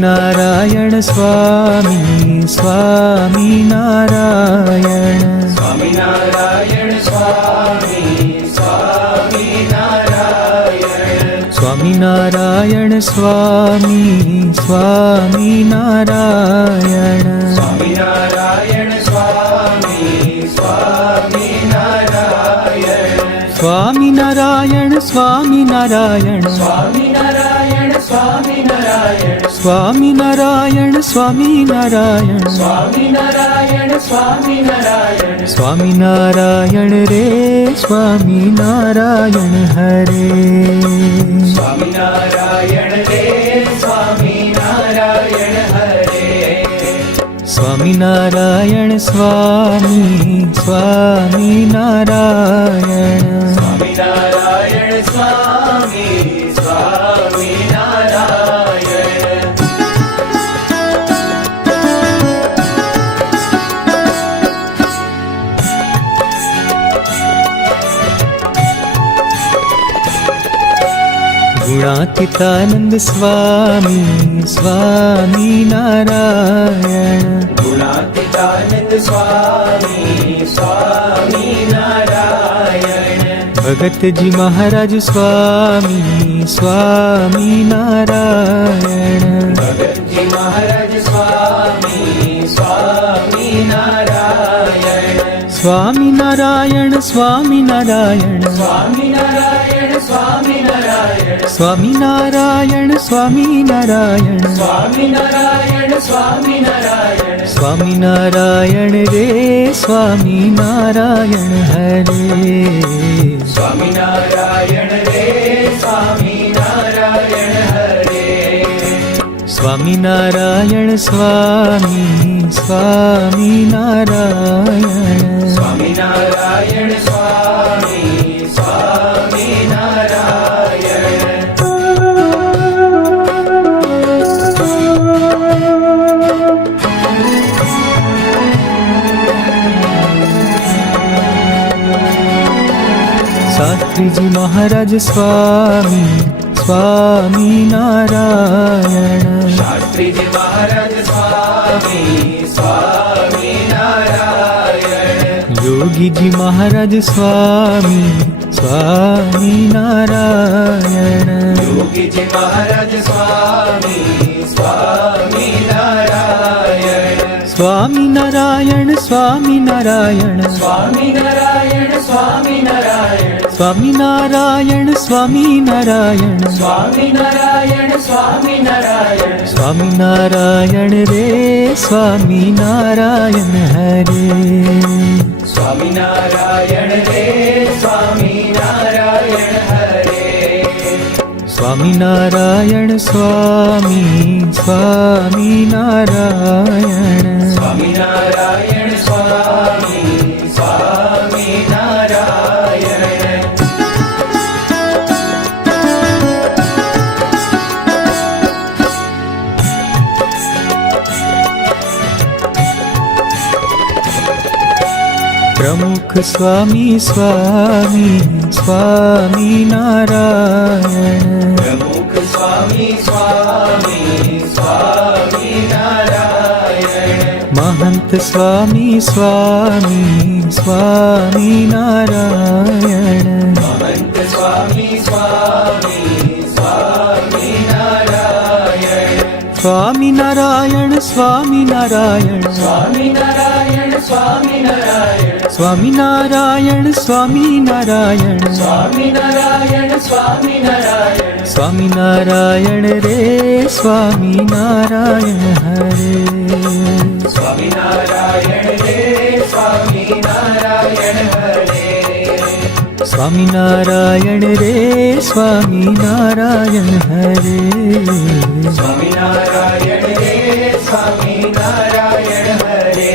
સ્વામિનારાયણ સ્વામી સ્વામિનારાયણ સ્વામિનારાયણ સ્વામી સ્વામિનારાયણ સ્વામિનારાયણ સ્વામી સ્વામિનારાયણ સ્વામિનારાયણ સ્વામી સ્વામિનારાયણ સ્વામિનારાયણ સ્વામિનારાયણ સ્વામિનારાયણ સ્વામિનારાયણ સ્વામિનારાયણ સ્વામિનારાયણ સ્વામિનારાયણ સ્વામિનારાયણ સ્વામિનારાયણ રે સ્વામિનારાયણ હરે સ્વામિનારાયણ રે સ્વામિનારાયણ હરે સ્વામિનારાયણ સ્વામી સ્વામિનારાયણ સ્વામિનારાયણ સ્વામી સ્વામિનારાયણ ગુણાતીતાનંદ સ્વામી સ્વામિનારાયણ ગુણાતીતાનંદ સ્વામી સ્વામિનારાયણ ભગતજી મહારાજ સ્વામી સ્વામિનારાયણ ભગતજી મહારાજ સ્વામી સ્વામિનારાયણ સ્વામિનારાયણ સ્વામિનારાયણ સ્વામિનારાયણ સ્વામિનારાયણ સ્વામિનારાયણ સ્વામિનારાયણ સ્વામિનારાયણ સ્વામિનારાયણ સ્વામિનારાયણ રે સ્વામિનારાયણ હરે સ્વામિનારાયણ રે સ્વામિનારાયણ હરે સ્વામિનારાયણ સ્વામી સ્વામિનારાયણ સ્વામિનારાયણ સ્વામી સ્વામિનારાયણ શાસ્ત્રીજી મહારાજ સ્વામી સ્વામિનારાયણ શાસ્ત્રીજી મહારાજ સ્વામી સ્વામિનારાયણ યોગીજી મહારાજ સ્વામી સ્વામિનારાયણ યોગીજી મહારાજ સ્વામી સ્વામિનારાયણ સ્વામિનારાયણ સ્વામિનારાયણ સ્વામિનારાયણ સ્વામિનારાયણ સ્વામિનારાયણ સ્વામિનારાયણ સ્વામિનારાયણ સ્વામિનારાયણ સ્વામિનારાયણ રે સ્વામિનારાયણ હરે સ્વામિનારાયણ રે સ્વામિનારાયણ હરે સ્વામિનારાયણ સ્વામી સ્વામિનારાયણ સ્વામિનારાયણ સ્વામી સ્વામિનારાયણ પ્રમુખ સ્વામી સ્વામી સ્વામિનારાયણ પ્રમુખ સ્વામી સ્વામી સ્વામિનારાયણ મહંત સ્વામી સ્વામી સ્વામિનારાયણ મહંત સ્વામી સ્વામી સ્વામિનારાયણ સ્વામિનારાયણ સ્વામિનારાયણ સ્વામિનારાયણ સ્વામિનારાયણ સ્વામિનારાયણ સ્વામિનારાયણ સ્વામિનારાયણ સ્વામિનારાયણ સ્વામિનારાયણ રે સ્વામિનારાયણ હરે સ્વામિનારાયણ રે સ્વામિનારાયણ હરે સ્વામિનારાયણ રે સ્વામિનારાયણ હરે સ્વામિનારાયણ રે સ્વામિનારાયણ હરે